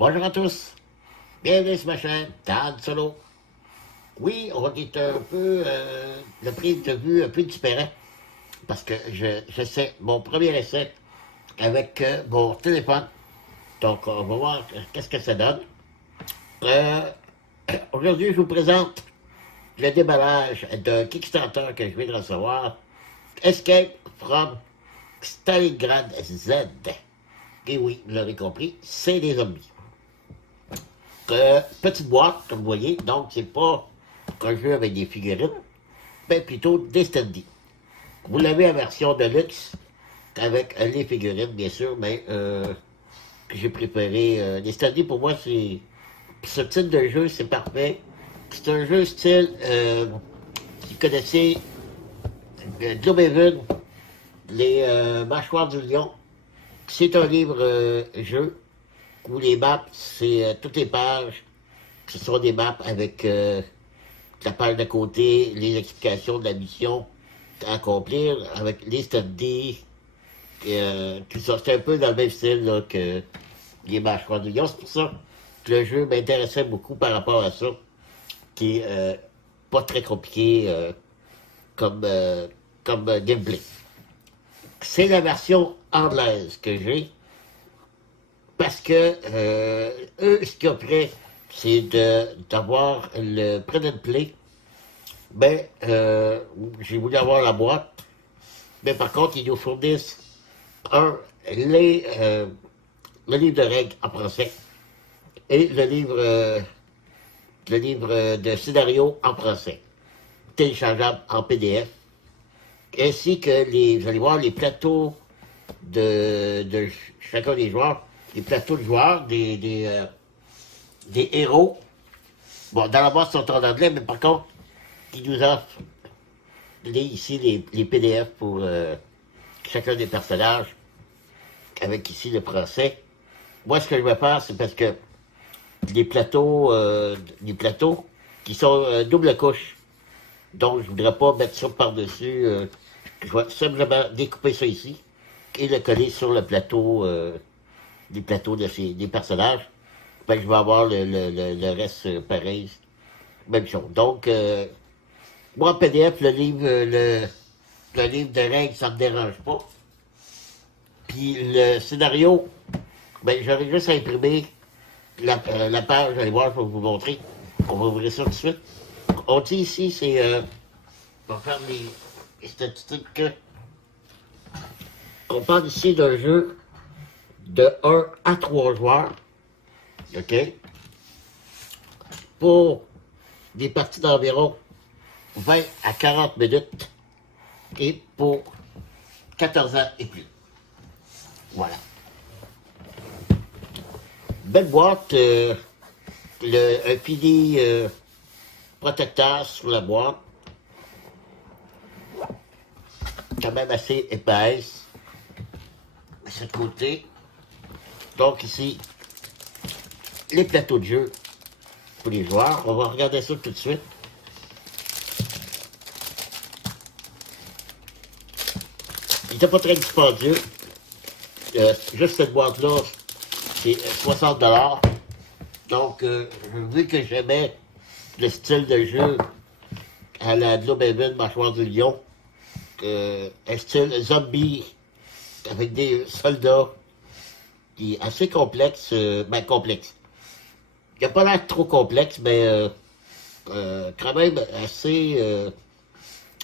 Bonjour à tous, bienvenue sur ma chaîne, Tad Solo. Oui, on est un peu, le prix de vue un peu différent, parce que j'essaie mon premier essai avec mon téléphone. Donc, on va voir qu'est-ce que ça donne. Aujourd'hui, je vous présente le déballage d'un Kickstarter que je viens de recevoir. Escape from Stalingrad Z. Et oui, vous l'aurez compris, c'est des zombies. Petite boîte, comme vous voyez, donc c'est pas un jeu avec des figurines, mais plutôt des standees. Vous l'avez en version de luxe, avec les figurines, bien sûr, mais j'ai préféré les standees. Pour moi, c'est ce type de jeu, c'est parfait. C'est un jeu style, si vous connaissez Gloomhaven, les mâchoires du lion. C'est un livre-jeu où les maps, c'est toutes les pages, ce sont des maps avec la page de côté, les explications de la mission à accomplir, avec les studies, tout ça. C'est un peu dans le même style là, que les mâchoires du lion. C'est pour ça que le jeu m'intéressait beaucoup par rapport à ça, qui est pas très compliqué comme gameplay. C'est la version anglaise que j'ai, parce que eux, ce qu'ils ont fait, c'est d'avoir le print and play. Ben, j'ai voulu avoir la boîte, mais par contre, ils nous fournissent le livre de règles en français et le livre de scénario en français, téléchargeable en PDF, ainsi que vous allez voir les plateaux de chacun des joueurs, les plateaux de joueurs, des héros. Bon, dans la boîte, ils sont en anglais, mais par contre, ils nous offrent ici les PDF pour chacun des personnages, avec ici le français. Moi, ce que je vais faire, c'est parce que les plateaux qui sont double couche, donc je voudrais pas mettre ça par-dessus. Je vais simplement découper ça ici et le coller sur le plateau, des plateaux des personnages. Fait que je vais avoir le reste pareil, même chose. Donc, moi, en PDF, le livre de règles, ça me dérange pas. Puis le scénario, ben, j'aurais juste à imprimer la page, allez voir, je vais vous montrer. On va ouvrir ça tout de suite. On dit ici, c'est, on va faire les statistiques. On parle ici d'un jeu de 1 à 3 joueurs, OK? Pour des parties d'environ 20 à 40 minutes et pour 14 ans et plus. Voilà. Belle boîte, un pilier protecteur sur la boîte, quand même assez épaisse, à ce côté. Donc ici, les plateaux de jeu pour les joueurs. On va regarder ça tout de suite. Il n'était pas très dispendieux. Juste cette boîte-là, c'est 60 $. Donc, vu que j'aimais le style de jeu à la Gloomhaven, Mâchoire du Lion, un style zombie avec des soldats qui est assez complexe, ben complexe. Il n'a pas l'air trop complexe, mais quand même assez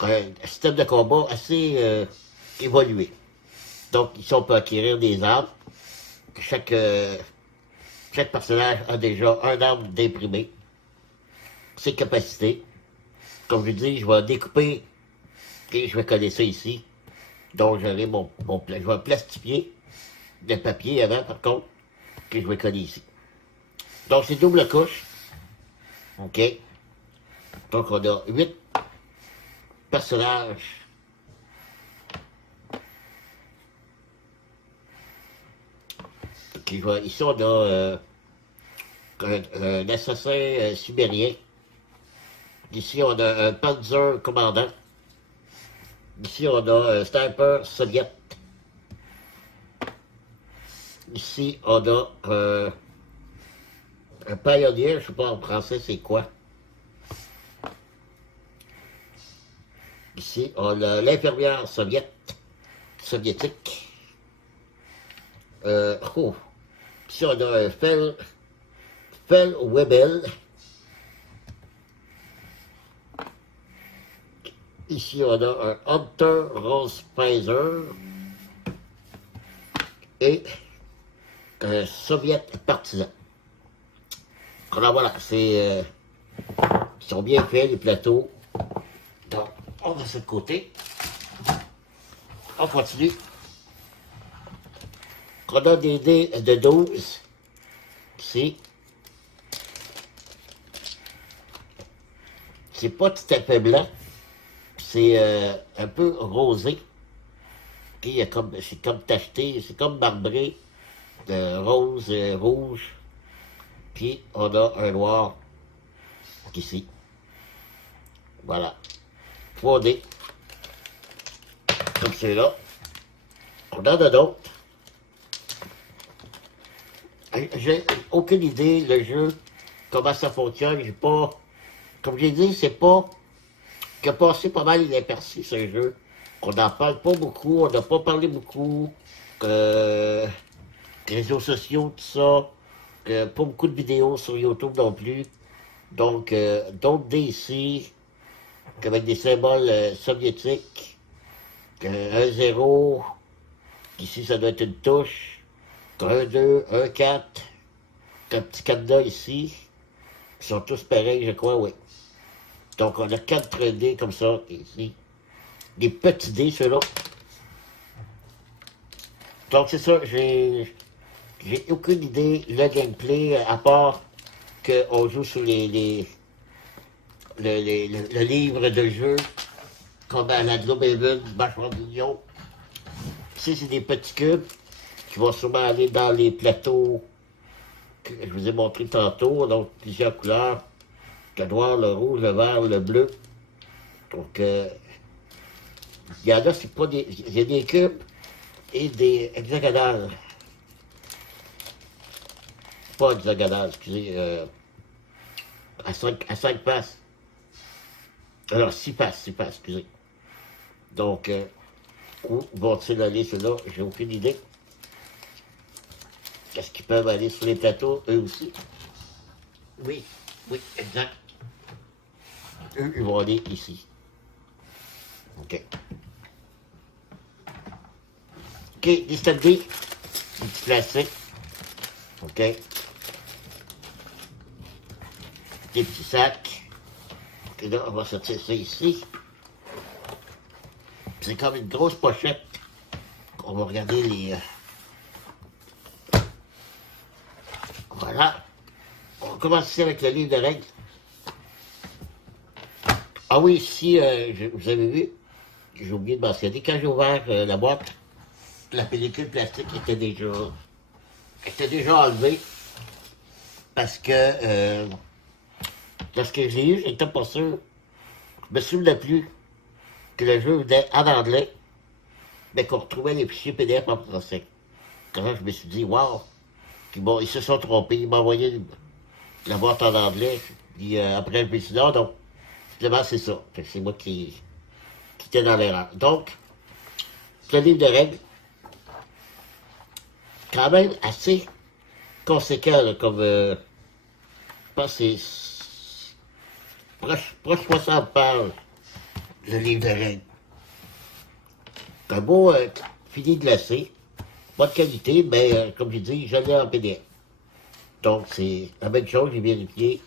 un système de combat assez évolué. Donc ici on peut acquérir des armes. Chaque personnage a déjà un arme d'imprimé. Ses capacités. Comme je dis, je vais découper et je vais coller ça ici. Donc j'aurai je vais plastifier le papier avant par contre, que je vais coller ici. Donc c'est double couche. OK. Donc on a 8 personnages. Ici on a un assassin sibérien. Ici on a un Panzer commandant. Ici on a un sniper soviète. Ici on a Un pionnier, je ne sais pas en français c'est quoi. Ici, on a l'infirmière soviétique. Oh, ici, on a un Feldwebel. Ici, on a un Hunter Rose Pfizer et un Soviet partisan. Alors voilà, ils sont bien faits, les plateaux. Donc, on va de côté. On continue. On a des dés de 12. Ici. C'est pas tout à fait blanc. C'est un peu rosé. C'est comme tacheté, c'est comme marbré de rose, rouge. Puis on a un noir ici. Voilà. 3D. Comme ceux-là. On en a d'autres. J'ai aucune idée, le jeu, comment ça fonctionne. J'ai pas. Comme j'ai dit, c'est pas. Qui a passé pas mal inaperçu ce jeu. On n'en parle pas beaucoup, on n'a pas parlé beaucoup. Réseaux sociaux, tout ça. Pas beaucoup de vidéos sur YouTube non plus. Donc, d'autres DC, avec des symboles soviétiques. 1-0. Ici, ça doit être une touche. 1-2, 1-4. Un petit cadenas ici. Ils sont tous pareils, je crois, oui. Donc, on a 4 dés comme ça, ici. Des petits dés, ceux-là. Donc, c'est ça, j'ai aucune idée, le gameplay, à part qu'on joue sur le livre de jeu, comme à la Gloomhaven, vachement mignon. Ici, c'est des petits cubes qui vont sûrement aller dans les plateaux que je vous ai montré tantôt, donc plusieurs couleurs. Le noir, le rouge, le vert, le bleu. Donc, il y en a, c'est pas des. Il y a des cubes et des hexagonales. Pas hexagonales, excusez. À 5 passes. Alors, 6 passes, excusez. Donc, où vont-ils aller, ceux-là? J'ai aucune idée. Est-ce qu'ils peuvent aller sur les plateaux, eux aussi? Oui, exact. Eux, ils vont aller ici. OK. OK, des standés. Des petits classiques. OK. Des petits sacs. Et là, on va sortir ça ici. C'est comme une grosse pochette. On va regarder les... Voilà. On commence ici avec le livre de règles. Ah oui, ici, vous avez vu, j'ai oublié de mentionner, quand j'ai ouvert la boîte, la pellicule plastique était déjà enlevée. Parce que lorsque j'ai eu, j'étais pas sûr. Je me souvenais plus que le jeu venait en anglais, mais qu'on retrouvait les fichiers PDF en français. Quand je me suis dit, waouh! Puis bon, ils se sont trompés, ils m'ont envoyé la boîte en anglais, puis après, je me suis dit, non, donc, finalement, c'est ça. C'est moi qui était dans l'erreur. Donc, ce livre de règles, quand même assez conséquent, là, comme, je pense que c'est proche 60 pages, le livre de règles. Un beau fini glacé, pas de qualité, mais comme je dis, je l'ai en PDF. Donc, c'est la même chose, j'ai vérifié,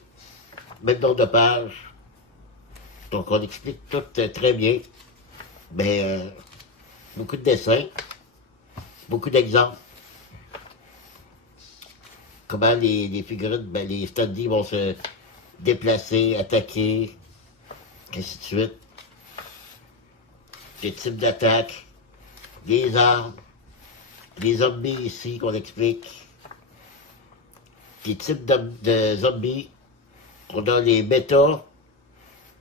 même nombre de pages. Donc, on explique tout très bien. Mais beaucoup de dessins, beaucoup d'exemples. Comment les figurines, ben, les standees vont se déplacer, attaquer, ainsi de suite. Les types d'attaques, les armes, les zombies ici qu'on explique. Les types de zombies. On a les bêtas,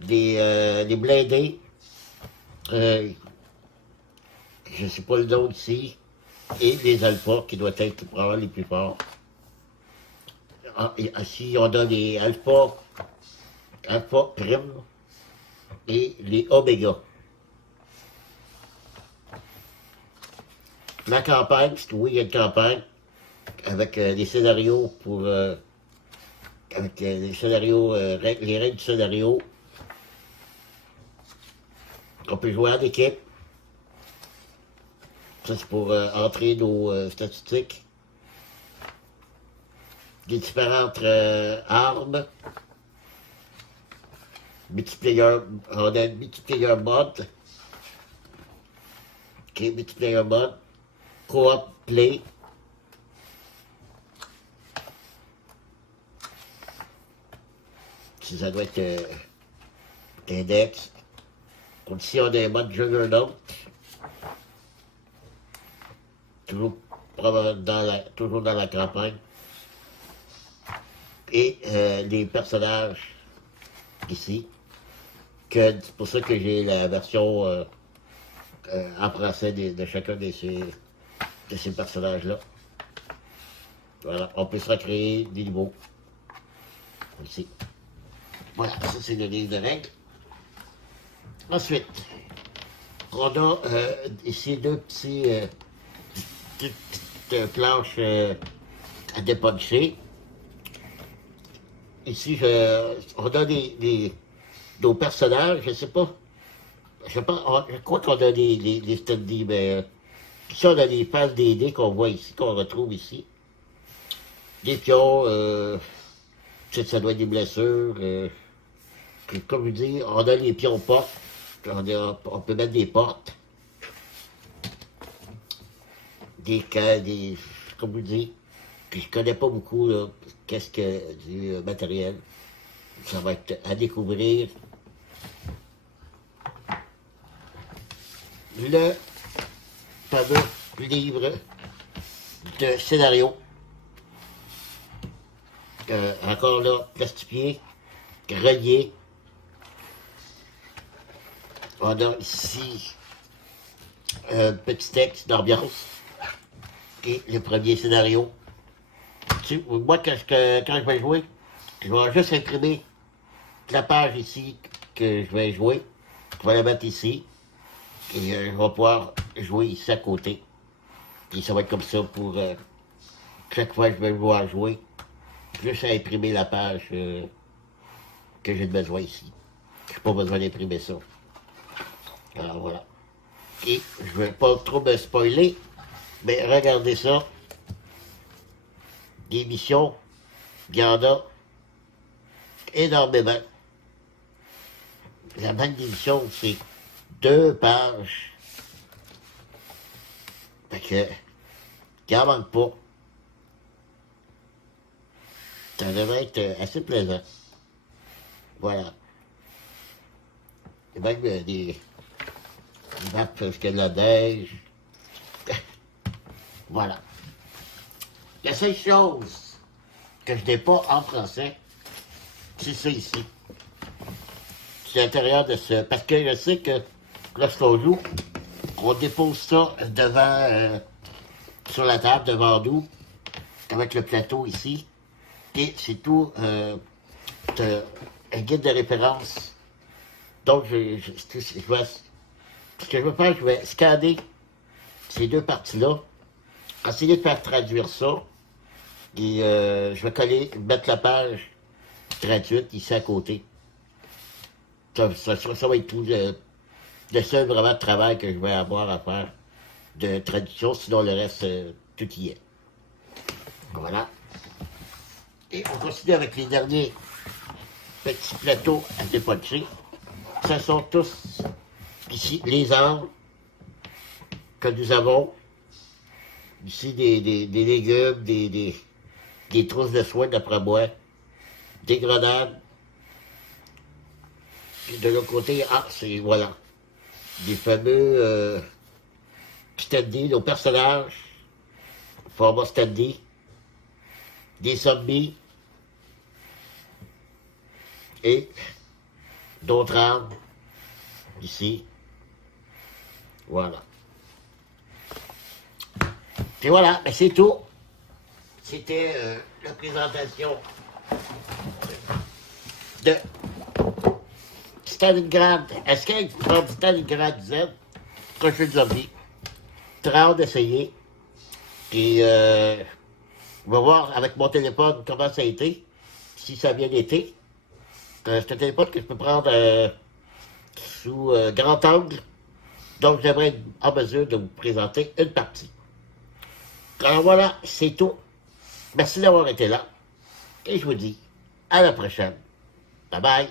les blindés. Je ne sais pas le nom ici. Et les alphas qui doivent être probablement les plus forts. ici, on a les alpha, alpha prime et les oméga. La campagne, c'est oui, il y a une campagne avec des scénarios pour avec les scénarios, les règles du scénario. On peut jouer en équipe. Ça, c'est pour entrer nos statistiques. Des différentes armes. Multiplayer, on a multiplayer mode. Ok, multiplayer mode. Co-op play. Si ça doit être index. Comme si on a un mode Juggernaut. Toujours dans la campagne. Et les personnages ici. C'est pour ça que j'ai la version en français de chacun de ces personnages-là. Voilà, on peut se recréer des niveaux. Ici. Voilà, ça c'est le livre de règles. Ensuite, on a ici deux petites planches à dépuncher. Ici, on a nos personnages, je sais pas. Je crois qu'on a les standees, mais ici on a les phases des dés qu'on voit ici, qu'on retrouve ici. Des pions, ça doit être des blessures. Comme je dis, on a les pions portes. On peut mettre des portes. Comme je dis, puis je connais pas beaucoup qu'est-ce que du matériel. Ça va être à découvrir. Le fameux livre de scénario. Encore là, plastifié, relié. On a ici un petit texte d'ambiance et le premier scénario. Moi, quand je vais jouer, je vais juste imprimer la page ici que je vais jouer. Je vais la mettre ici. Et je vais pouvoir jouer ici à côté. Et ça va être comme ça pour chaque fois que je vais pouvoir jouer. Juste à imprimer la page que j'ai besoin ici. Je n'ai pas besoin d'imprimer ça. Alors voilà. Et je ne vais pas trop me spoiler, mais regardez ça. Des missions, il y en a énormément. La banque d'émissions, c'est 2 pages. Fait que, il n'en manque pas. Ça devrait être assez plaisant. Voilà. Il y a même des maps parce qu'il y a de la neige. Voilà. La seule chose que je n'ai pas en français, c'est ça ici. C'est l'intérieur de ce... Parce que je sais que lorsqu'on joue, on dépose ça devant... sur la table devant nous, avec le plateau ici. Et c'est tout un guide de référence. Donc, ce que je vais faire, je vais scanner ces deux parties-là, essayer de faire traduire ça, et je vais mettre la page traduite ici à côté. Ça va être tout le seul vraiment travail que je vais avoir à faire de traduction, sinon le reste, tout y est. Voilà. Et on continue avec les derniers petits plateaux à dépuncher. Ce sont tous ici les armes que nous avons. Ici des légumes, des trousses de soins d'après moi, des grenades. Et de l'autre côté, c'est, voilà, des fameux standees, nos personnages, format standee, des zombies et d'autres armes ici. Voilà. Et voilà, c'est tout. c'était la présentation de Stalingrad, Escape from Stalingrad Z, prochain zombie. Très hâte d'essayer. Et on va voir avec mon téléphone comment ça a été, si ça a bien été. C'est un téléphone que je peux prendre sous grand angle. Donc j'aimerais être en mesure de vous présenter une partie. Alors voilà, c'est tout. Merci d'avoir été là. Et je vous dis à la prochaine. Bye bye.